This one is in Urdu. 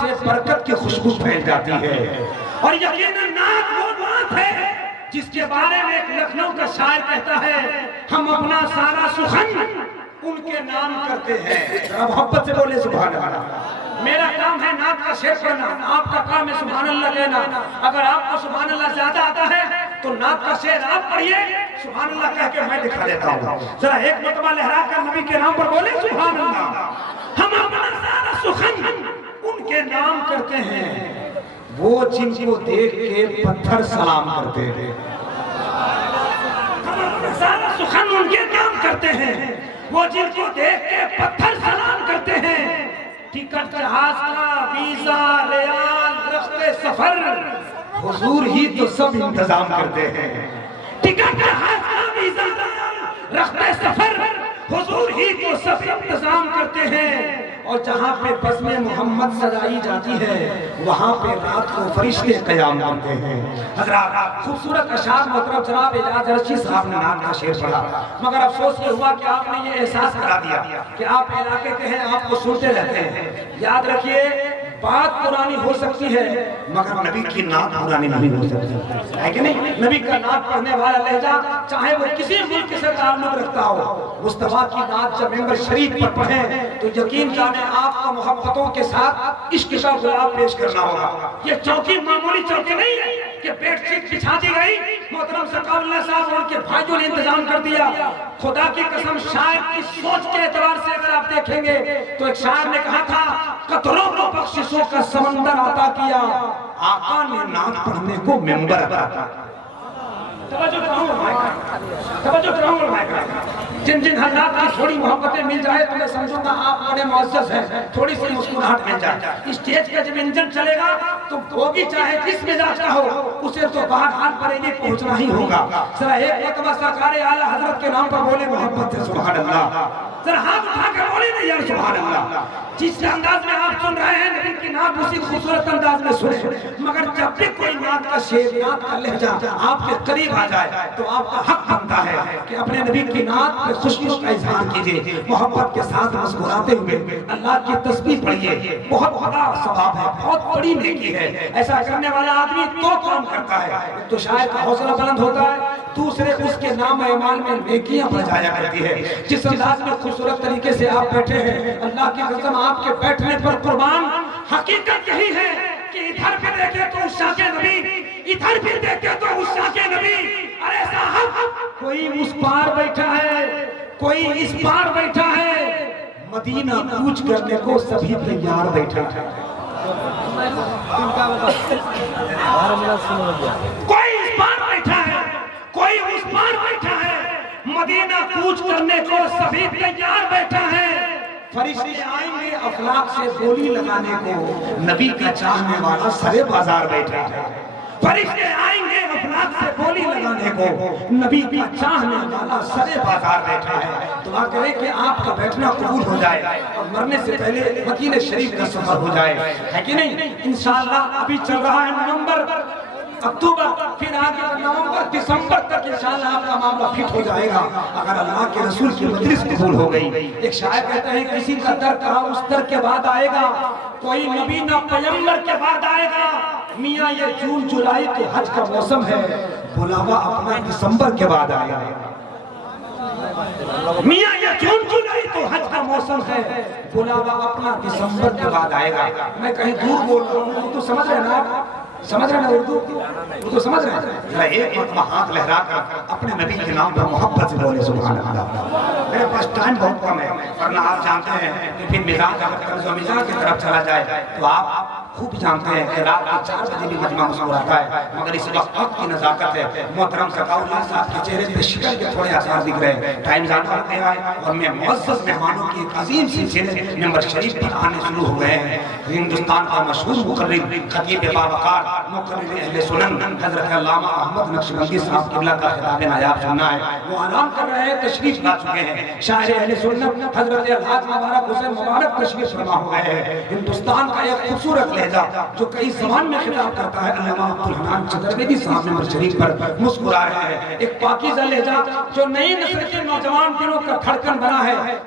سے برکت کی خوشبو پھیل جاتی ہے۔ اور یقیناً نعت وہ بات ہے جس کے بارے میں ایک لکھنؤ کا شاعر کہتا ہے، ہم اپنا سارا سخن ان کے نام کرتے ہیں۔ ذرا محبت سے بولے سبحان اللہ۔ میرا کام ہے نعت کا شعر پڑھنا، آپ کا کام ہے سبحان اللہ کہنا۔ اگر آپ کو سبحان اللہ زیادہ آتا ہے تو نعت کا شعر آپ پڑھیے، سبحان اللہ کہہ کے میں دکھا دیتا ہوں۔ ذرا ایک مرتبہ لہرا کر نبی کے نام پر بولے سبحان اللہ۔ ہم اپنا سارا سخن ان کے نام کرتے ہیں، وہ جن کو دیکھ کے پتھر سلام کرتے ہیں۔ ہم اپنا سارا سخن ان کے نام کرتے ہیں، وہ جن کو دیکھ کے پتھر سلام کرتے ہیں۔ ٹکٹ جہاز کا، ویزا، ریال، رخت سفر، حضور ہی تو سب انتظام کرتے ہیں۔ ٹکٹ جہاز کا، ویزا، ریال، رخت سفر، حضور ہی تو سب انتظام کرتے ہیں۔ اور جہاں پہ بزم محمد سجائی جاتی ہے وہاں پہ رات کو فرشتے قیام کرتے ہیں۔ حضرات خوبصورت اشعار محترم جناب اعجاز رشید صاحب نے نعت کا شعر پڑھا، مگر افسوس یہ ہوا کہ آپ نے یہ احساس کرا دیا کہ آپ علاقے کے ہیں، آپ کو سنتے رہتے ہیں۔ یاد رکھیے بات پرانی ہو سکتی ہے مگر نبی کی نعت پرانی نہیں ہو سکتی ہے کہ نہیں؟ نبی کا نعت پڑھنے والا لہجہ چاہے وہ کسی ملک سے تعلق رکھتا ہو، مصطفیٰ کی نعت جب ممبر شریف پر پڑھیں تو یقین جانے آپ کو محبتوں کے ساتھ عشق کا گلاب پیش کرنا ہوگا۔ یہ چوکی معمولی چوکی نہیں ہے کہ بیڈ شیٹ بچھا دی گئی، محترم سرکار اللہ صاحب اور ان کے بھائیوں نے انتظام کر دیا۔ خدا کی قسم شاعر کی سوچ کے اعتبار سے اگر آپ دیکھیں گے تو ایک شاعر نے کہا تھا، قطروں کو بخششوں کا سمندر عطا کیا، آقا نے نعت پڑھنے کو ممبر عطا کیا۔ توجہ کراؤں گا جن جن حضرات کی تھوڑی محبتیں مل جائے تو میں سمجھوں گا آپ بڑے معزز ہیں، تھوڑی سی مسکراہٹ مل جائے۔ اسٹیج کا جب انجن چلے گا تو وہ بھی چاہے جس مزاج کا ہو اسے تو بہرحال بریلی پہنچنا ہی ہوگا۔ ذرا ایک مرتبہ سرکار اعلیٰ حضرت کے نام پر بولے محبت سے سبحان اللہ۔ ذرا ہاتھ اٹھا کر بولے نا یار سبحان اللہ۔ جس انداز میں آپ سن رہے ہیں نبی کی نعت اسی خوبصورت انداز میں سنیں، مگر جب بھی کوئی نعت کا شعر، نعت کا لہجہ آپ کے قریب آ جائے تو آپ کا حق بنتا ہے کہ اپنے نبی کی نعت میں خوشیوں کا اظہار کیجئے، محبت کے ساتھ مسکراتے ہوئے اللہ کی تسبیح پڑھیے۔ بہت بڑا ثواب ہے، بہت بڑی نیکی ہے۔ ایسا کرنے والا آدمی دو کام کرتا ہے، ایک تو شاعر کا حوصلہ بلند ہوتا ہے، دوسرے اس کے نام اعمال میں نیکیاں بڑھ جایا کرتی ہے۔ جس انداز میں خوبصورت طریقے سے آپ بیٹھے ہیں، اللہ کی قسم آپ کے بیٹھنے پر قربان، حقیقت یہی ہے کہ ادھر بھی دیکھے تو اس شاہ کے نبی، ادھر بھی دیکھے تو اس شاہ کے نبی۔ ارے صاحب کوئی اس پار بیٹھا ہے، کوئی اس پار بیٹھا ہے، مدینہ کوچ کرنے کو سبھی تیار بیٹھا ہے۔ کوئی اس پار بیٹھا ہے، کوئی اس پار بیٹھا ہے، مدینہ کوچ کرنے کو سبھی تیار بیٹھا ہے۔ فرشتے آئیں گے افلاک سے بولی لگانے کو، نبی کا چاہنے والا سرے بازار بیٹھا ہے۔ فرشتے آئیں گے افلاک سے بولی لگانے کو، نبی کا چاہنے والا سرے بازار بیٹھا ہے۔ دعا کریں کہ آپ کا بیٹھنا قبول ہو جائے اور مرنے سے پہلے مدینہ شریف کا سفر ہو جائے، ہے کہ نہیں؟ انشاءاللہ ابھی چل رہا ہے نومبر، اکتوبر، پھر آگے نومبر دسمبر تک انشاءاللہ آپ کا معاملہ فٹ ہو جائے گا اگر اللہ کے رسول کی مجلس قبول ہو گئی۔ ایک شاعر کہتا ہے کسی کا در کہا اس در کے بعد آئے گا، کوئی نبی نہ پیغمبر کے بعد آئے گا۔ میاں یہ جون جولائی تو حج کا موسم ہے، بلاوا اپنا دسمبر کے بعد آئے گا۔ میاں یہ جون جولائی تو حج کا موسم ہے، بلاوا اپنا دسمبر کے بعد آئے گا۔ میں کہیں دور بول رہا ہوں تو سمجھ رہے ہیں نا؟ سمجھ رہے ہیں اردو سمجھ رہے ہیں؟ ایک مرتبہ ہاتھ لہرا کر اپنے نبی کے نام پر محبت سے بولے سبحان اللہ۔ میرے پاس ٹائم بہت کم ہے ورنہ آپ جانتے ہیں کہ پھر مزاج اگر قرض و مزاج کی طرف چلا جائے تو آپ خوب جانتے ہیں کہ رات کو 4 بجے بھی مجمع مسکراتا ہے، مگر اس وقت وقت کی نزاکت ہے۔ محترم سرکار اللہ صاحب کے چہرے پہ شکر کے تھوڑے آثار دکھ رہے ہیں، ٹائم زیادہ ہو گیا ہے اور میں معزز مہمانوں کی ایک عظیم سلسلے ممبر شریف پر آنے شروع ہو گئے ہیں۔ ہندوستان کا مشہور مقرر، خطیب باوقار، مقرر اہل سنن حضرت علامہ احمد نقشبندی صاحب قبلہ کا خطاب نایاب سننا ہے۔ وہ اعلان کر رہے ہیں تشریف لا چکے ہیں، شاعر اہل سنت حضرت الحاج مبارک حسین مبارک تشریف فرما ہوئے ہیں۔ ہندوستان کا ایک خوبصورت لہجہ جو کئی زبان میں خطاب کرتا ہے، علامہ عبدالحنان چترویدی صاحب ممبر شریف پر مسکرا رہے ہیں۔ ایک پاکیزہ لہجہ جو نئی نسل کے نوجوان دلوں کا دھڑکن بنا ہے۔